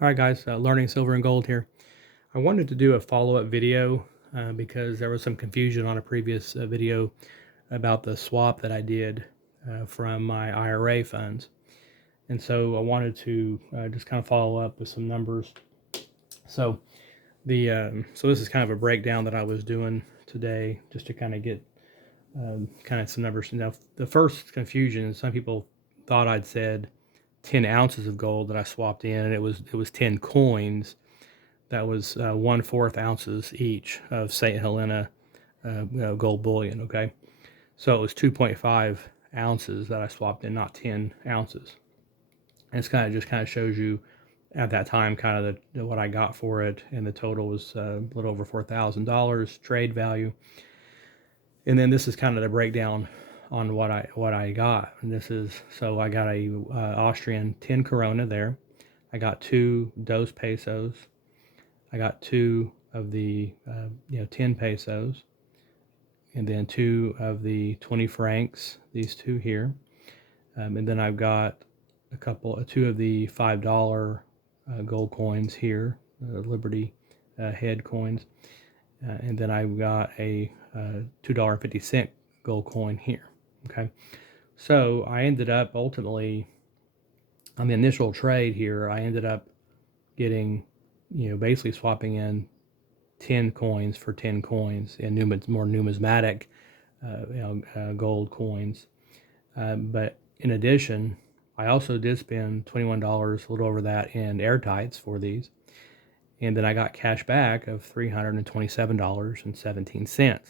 All right, guys, learning silver and gold here. I wanted to do a follow-up video because there was some confusion on a previous video about the swap that I did from my IRA funds. And so I wanted to just kind of follow up with some numbers. So so this is kind of a breakdown that I was doing today just to kind of get kind of some numbers. Now, the first confusion is some people thought I'd said 10 ounces of gold that I swapped in, and it was 10 coins that was 1/4 ounces each of St. Helena gold bullion. Okay, so it was 2.5 ounces that I swapped in, not 10 ounces. And it's kind of shows you at that time kind of what I got for it, and the total was a little over $4,000 trade value. And then this is kind of the breakdown on what I got. And this is, so I got a Austrian 10 Corona there. I got 2 dos pesos. I got 2 of the 10 pesos, and then 2 of the 20 francs, these two here. And then I've got two of the $5 gold coins here, Liberty head coins. And then I've got a $2.50 gold coin here. Okay. So I ended up ultimately, on the initial trade here, I ended up getting, basically swapping in 10 coins for 10 coins and more numismatic gold coins. But in addition, I also did spend $21, a little over that, in airtights for these. And then I got cash back of $327.17.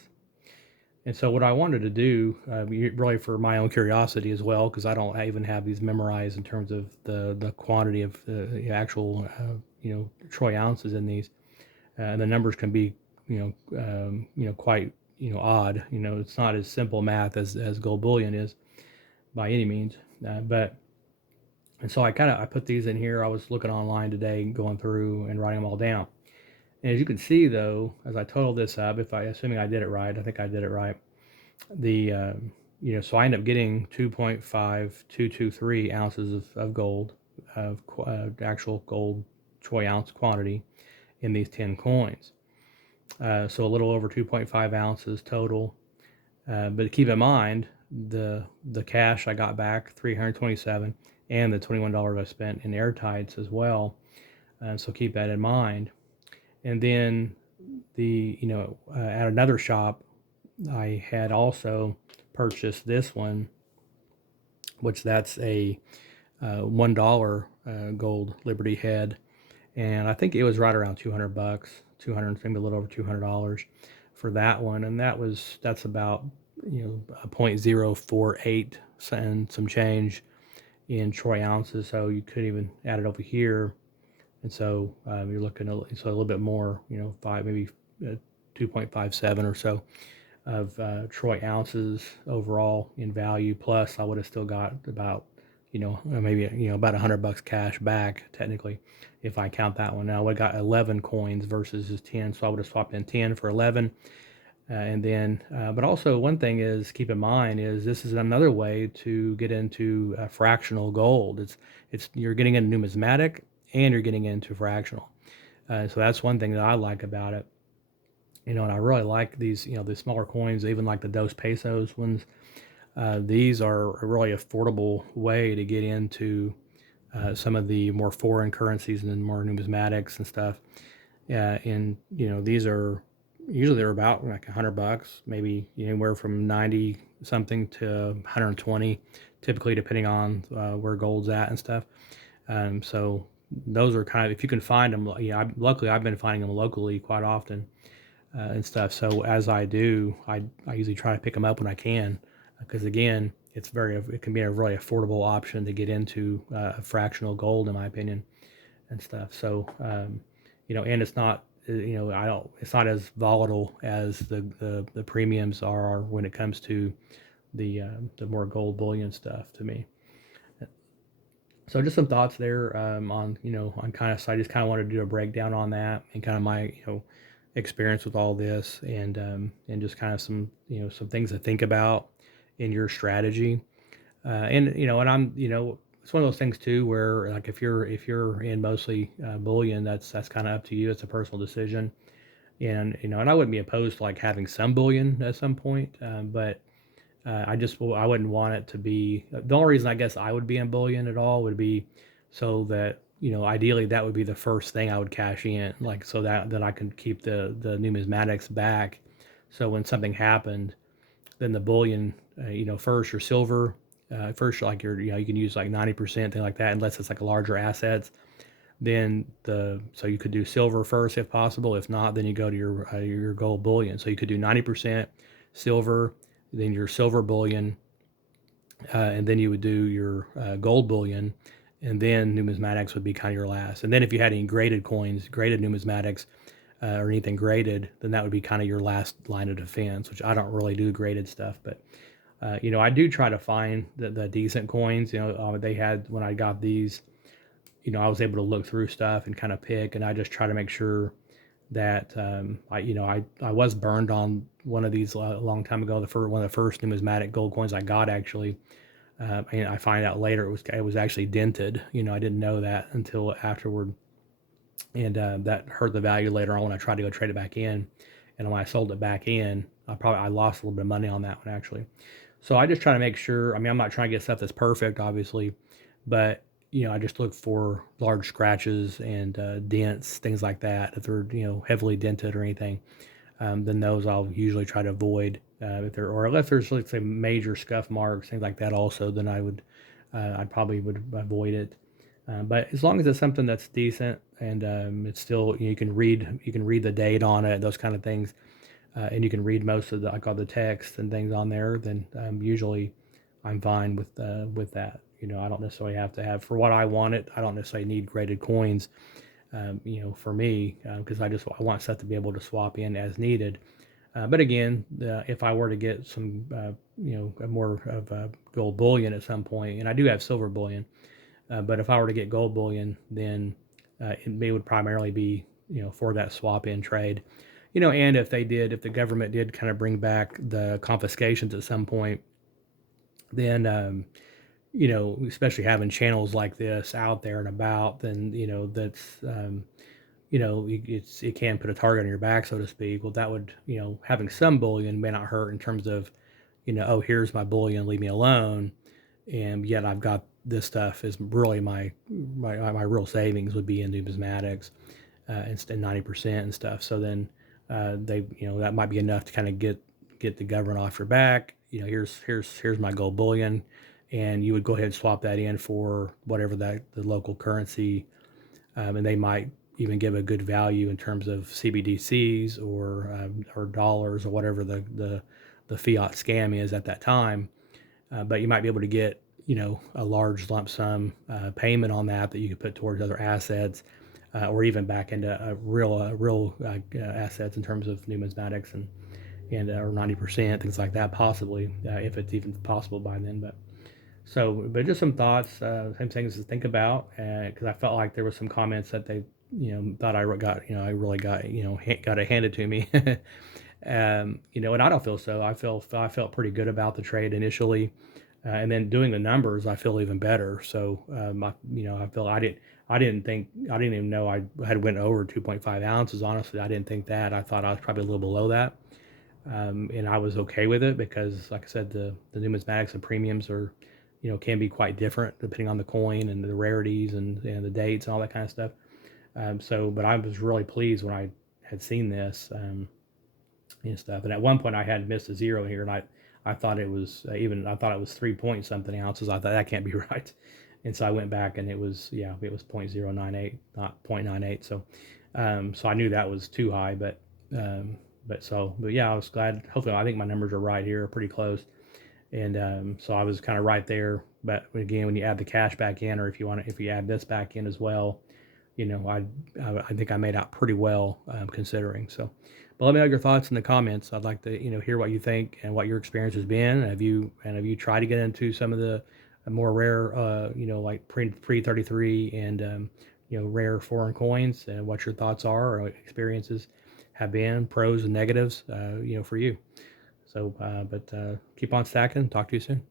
And so what I wanted to do, really for my own curiosity as well, because I don't even have these memorized in terms of the quantity of the actual, troy ounces in these. The numbers can be, quite, odd. It's not as simple math as gold bullion is by any means. And so I put these in here. I was looking online today, going through and writing them all down. And as you can see, though, as I total this up, assuming I did it right, I think I did it right. So I end up getting 2.5223 ounces of gold, of actual gold troy ounce quantity in these 10 coins. So a little over 2.5 ounces total. But keep in mind the cash I got back, 327, and the $21 I spent in airtights as well. So keep that in mind. And then at another shop, I had also purchased this one, which that's a $1 gold Liberty head, and I think it was right around $200, 200, maybe a little over $200 for that one, and that's about a 0.048 and some change in troy ounces. So you could even add it over here, and so you're looking at a little bit more, maybe 2.57 or so of troy ounces overall in value. Plus, I would have still got about maybe about $100 cash back technically if I count that one. Now I would have got 11 coins versus just 10, so I would have swapped in 10 for 11. And then, but also one thing is keep in mind is this is another way to get into fractional gold. It's you're getting into numismatic and you're getting into fractional. So that's one thing that I like about it. And I really like these, the smaller coins, even like the dos pesos ones. These are a really affordable way to get into some of the more foreign currencies and more numismatics and stuff. And these are usually they're about like $100, maybe anywhere from 90 something to 120, typically depending on where gold's at and stuff. So those are kind of, if you can find them, luckily I've been finding them locally quite often. And stuff. So as I do, I usually try to pick them up when I can, because again, it can be a really affordable option to get into fractional gold, in my opinion, and stuff. So and it's not it's not as volatile as the premiums are when it comes to the more gold bullion stuff to me. So just some thoughts there on kind of, so I just kind of wanted to do a breakdown on that and kind of my experience with all this, and just kind of some things to think about in your strategy. And I'm it's one of those things too where like if you're in mostly bullion, that's kind of up to you. It's a personal decision, and and I wouldn't be opposed to like having some bullion at some point, but I wouldn't want it to be the only reason I guess I would be in bullion at all would be so that ideally that would be the first thing I would cash in, like so that I can keep the numismatics back. So when something happened, then the bullion, first your silver, first like you can use like 90% thing like that, unless it's like a larger assets. Then so you could do silver first if possible. If not, then you go to your gold bullion. So you could do 90% silver, then your silver bullion, and then you would do your gold bullion, and then numismatics would be kind of your last. And then if you had any graded coins, graded numismatics, or anything graded, then that would be kind of your last line of defense. Which I don't really do graded stuff, but I do try to find the decent coins. They had when I got these. I was able to look through stuff and kind of pick, and I just try to make sure that I was burned on one of these a long time ago. One of the first numismatic gold coins I got actually, and I find out later it was actually dented. I didn't know that until afterward, and that hurt the value later on when I tried to go trade it back in. And when I sold it back in, I lost a little bit of money on that one actually. So I just try to make sure. I mean, I'm not trying to get stuff that's perfect, obviously, but I just look for large scratches and dents, things like that. If they're heavily dented or anything, then those I'll usually try to avoid. If there or unless there's like say major scuff marks, things like that, also, then I probably would avoid it. But as long as it's something that's decent and it's still you can read the date on it, those kind of things, and you can read most of the like all the text and things on there, then usually I'm fine with that. I don't necessarily have to have for what I want it. I don't necessarily need graded coins, for me, because I want stuff to be able to swap in as needed. But again, if I were to get some, more of a gold bullion at some point, and I do have silver bullion, but if I were to get gold bullion, then it would primarily be, for that swap in trade. And if the government did kind of bring back the confiscations at some point, then especially having channels like this out there and about, then that's it can put a target on your back, so to speak. Well, that would having some bullion may not hurt in terms of oh, here's my bullion, leave me alone, and yet I've got this stuff is really my real savings would be in numismatics, and 90% and stuff. So then they that might be enough to kind of get the government off your back. Here's my gold bullion, and you would go ahead and swap that in for whatever the local currency, and they might even give a good value in terms of CBDCs or dollars or whatever the fiat scam is at that time. But you might be able to get a large lump sum payment on that you could put towards other assets, or even back into real assets in terms of numismatics and or 90% things like that, possibly, if it's even possible by then. But just some thoughts, some things to think about, because I felt like there was some comments that they thought I really got got it handed to me. And I don't feel so. I felt pretty good about the trade initially, and then doing the numbers, I feel even better. So I feel I didn't even know I had went over 2.5 ounces. Honestly, I didn't think that. I thought I was probably a little below that, and I was okay with it because, like I said, the numismatics and premiums are can be quite different depending on the coin and the rarities and the dates and all that kind of stuff. But I was really pleased when I had seen this. And stuff. And at one point I had missed a zero here, and I thought it was I thought it was 3 point something ounces. I thought that can't be right. And so I went back and it was 0.098, not 0.98. So I knew that was too high, but yeah, I was glad. Hopefully, I think my numbers are right here, pretty close. And so I was kind of right there. But again, when you add the cash back in, or if you add this back in as well, I think I made out pretty well, considering. So, but let me know your thoughts in the comments. I'd like to hear what you think and what your experience has been. Have you tried to get into some of the more rare, like pre 33 and rare foreign coins, and what your thoughts are or experiences have been, pros and negatives, for you. So, but keep on stacking. Talk to you soon.